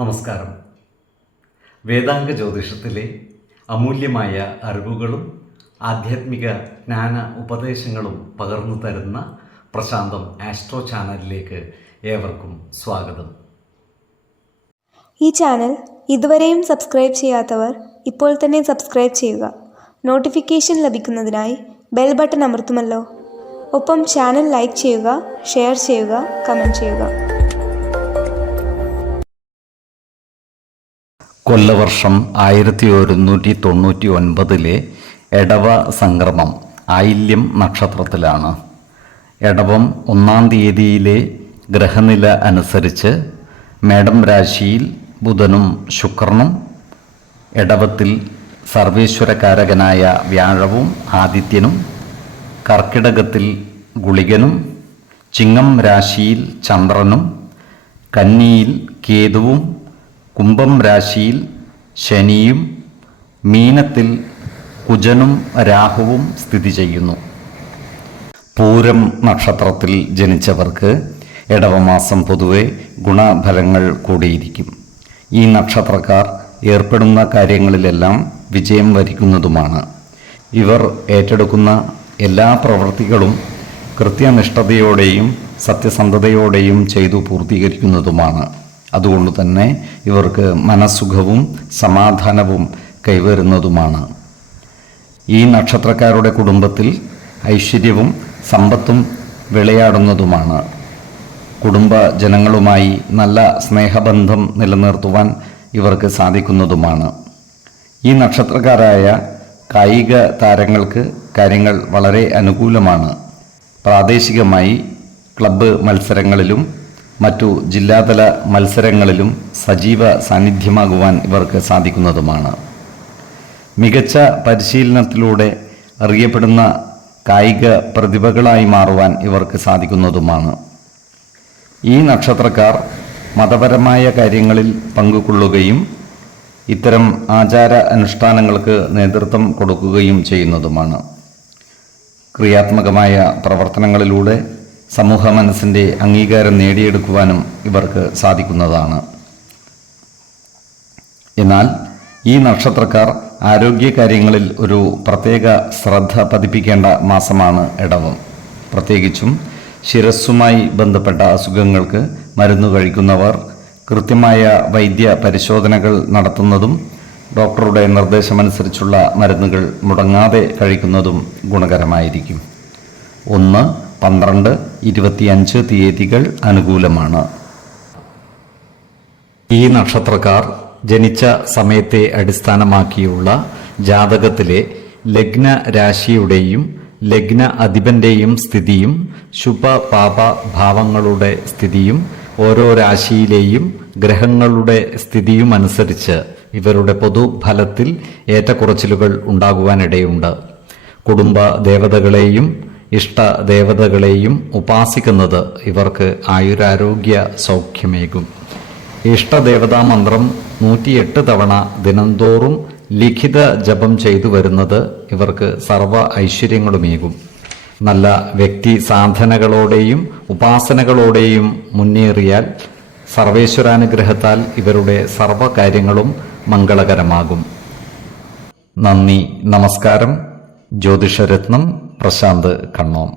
നമസ്കാരം. വേദാംഗ ജ്യോതിഷത്തിലെ അമൂല്യമായ അറിവുകളും ആധ്യാത്മിക ജ്ഞാന ഉപദേശങ്ങളും പകർന്നു തരുന്ന പ്രശാന്തം ആസ്ട്രോ ചാനലിലേക്ക് ഏവർക്കും സ്വാഗതം. ഈ ചാനൽ ഇതുവരെയും സബ്സ്ക്രൈബ് ചെയ്യാത്തവർ ഇപ്പോൾ തന്നെ സബ്സ്ക്രൈബ് ചെയ്യുക. നോട്ടിഫിക്കേഷൻ ലഭിക്കുന്നതിനായി ബെൽ ബട്ടൺ അമർത്തുമല്ലോ. ഒപ്പം ചാനൽ ലൈക്ക് ചെയ്യുക, ഷെയർ ചെയ്യുക, കമൻറ്റ് ചെയ്യുക. കൊല്ലവർഷം 1199 എടവ സംക്രമം ആയില്യം നക്ഷത്രത്തിലാണ്. എടവം 1-ാം തീയതിയിലെ ഗ്രഹനില അനുസരിച്ച് മേടം രാശിയിൽ ബുധനും ശുക്രനും, എടവത്തിൽ സർവേശ്വരകാരകനായ വ്യാഴവും ആദിത്യനും, കർക്കിടകത്തിൽ ഗുളികനും, ചിങ്ങം രാശിയിൽ ചന്ദ്രനും, കന്നിയിൽ കേതുവും, കുംഭം രാശിയിൽ ശനിയും, മീനത്തിൽ കുജനും രാഹുവും സ്ഥിതി ചെയ്യുന്നു. പൂരം നക്ഷത്രത്തിൽ ജനിച്ചവർക്ക് എടവമാസം പൊതുവെ ഗുണഫലങ്ങൾ കൂടിയിരിക്കും. ഈ നക്ഷത്രക്കാർ ഏർപ്പെടുന്ന കാര്യങ്ങളിലെല്ലാം വിജയം വരിക്കുന്നതുമാണ്. ഇവർ ഏറ്റെടുക്കുന്ന എല്ലാ പ്രവൃത്തികളും കൃത്യനിഷ്ഠതയോടെയും സത്യസന്ധതയോടെയും ചെയ്തു പൂർത്തീകരിക്കുന്നതുമാണ്. അതുകൊണ്ട് തന്നെ ഇവർക്ക് മനസ്സുഖവും സമാധാനവും കൈവരുന്നതുമാണ്. ഈ നക്ഷത്രക്കാരുടെ കുടുംബത്തിൽ ഐശ്വര്യവും സമ്പത്തും വിളയാടുന്നതുമാണ്. കുടുംബ ജനങ്ങളുമായി നല്ല സ്നേഹബന്ധം നിലനിർത്തുവാൻ ഇവർക്ക് സാധിക്കുന്നതുമാണ്. ഈ നക്ഷത്രക്കാരായ കായിക താരങ്ങൾക്ക് കാര്യങ്ങൾ വളരെ അനുകൂലമാണ്. പ്രാദേശികമായി ക്ലബ്ബ് മത്സരങ്ങളിലും മറ്റു ജില്ലാതല മത്സരങ്ങളിലും സജീവ സാന്നിധ്യമാകുവാൻ ഇവർക്ക് സാധിക്കുന്നതുമാണ്. മികച്ച പരിശീലനത്തിലൂടെ അറിയപ്പെടുന്ന കായിക പ്രതിഭകളായി മാറുവാൻ ഇവർക്ക് സാധിക്കുന്നതുമാണ്. ഈ നക്ഷത്രക്കാർ മതപരമായ കാര്യങ്ങളിൽ പങ്കുകൊള്ളുകയും ഇത്തരം ആചാര അനുഷ്ഠാനങ്ങൾക്ക് നേതൃത്വം കൊടുക്കുകയും ചെയ്യുന്നതുമാണ്. ക്രിയാത്മകമായ പ്രവർത്തനങ്ങളിലൂടെ സമൂഹ മനസ്സിൻ്റെ അംഗീകാരം നേടിയെടുക്കുവാനും ഇവർക്ക് സാധിക്കുന്നതാണ്. എന്നാൽ ഈ നക്ഷത്രക്കാർ ആരോഗ്യകാര്യങ്ങളിൽ ഒരു പ്രത്യേക ശ്രദ്ധ പതിപ്പിക്കേണ്ട മാസമാണ് എടവം. പ്രത്യേകിച്ചും ശിരസ്സുമായി ബന്ധപ്പെട്ട അസുഖങ്ങൾക്ക് മരുന്ന് കഴിക്കുന്നവർ കൃത്യമായ വൈദ്യ പരിശോധനകൾ നടത്തുന്നതും ഡോക്ടറുടെ നിർദ്ദേശമനുസരിച്ചുള്ള മരുന്നുകൾ മുടങ്ങാതെ കഴിക്കുന്നതും ഗുണകരമായിരിക്കും. 1, 12, 25 തീയതികൾ അനുകൂലമാണ്. ഈ നക്ഷത്രക്കാർ ജനിച്ച സമയത്തെ അടിസ്ഥാനമാക്കിയുള്ള ജാതകത്തിലെ ലഗ്ന രാശിയുടെയും ലഗ്ന അധിപന്റെയും സ്ഥിതിയും ശുഭ പാപ ഭാവങ്ങളുടെ സ്ഥിതിയും ഓരോ രാശിയിലെയും ഗ്രഹങ്ങളുടെ സ്ഥിതിയും അനുസരിച്ച് ഇവരുടെ പൊതുഫലത്തിൽ ഏറ്റക്കുറച്ചിലുകൾ ഉണ്ടാകുവാനിടയുണ്ട്. കുടുംബ ദേവതകളെയും ഇഷ്ടദേവതകളെയും ഉപാസിക്കുന്നത് ഇവർക്ക് ആയുരാരോഗ്യ സൗഖ്യമേകും. ഇഷ്ടദേവതാ മന്ത്രം 108 തവണ ദിനംതോറും ലിഖിത ജപം ചെയ്തു വരുന്നത് ഇവർക്ക് സർവ ഐശ്വര്യങ്ങളുമേകും. നല്ല വ്യക്തി സാധനകളോടെയും ഉപാസനകളോടെയും മുന്നേറിയാൽ സർവേശ്വരാനുഗ്രഹത്താൽ ഇവരുടെ സർവകാര്യങ്ങളും മംഗളകരമാകും. നന്ദി, നമസ്കാരം. ജ്യോതിഷരത്നം പ്രശാന്ത് കണ്ണോം.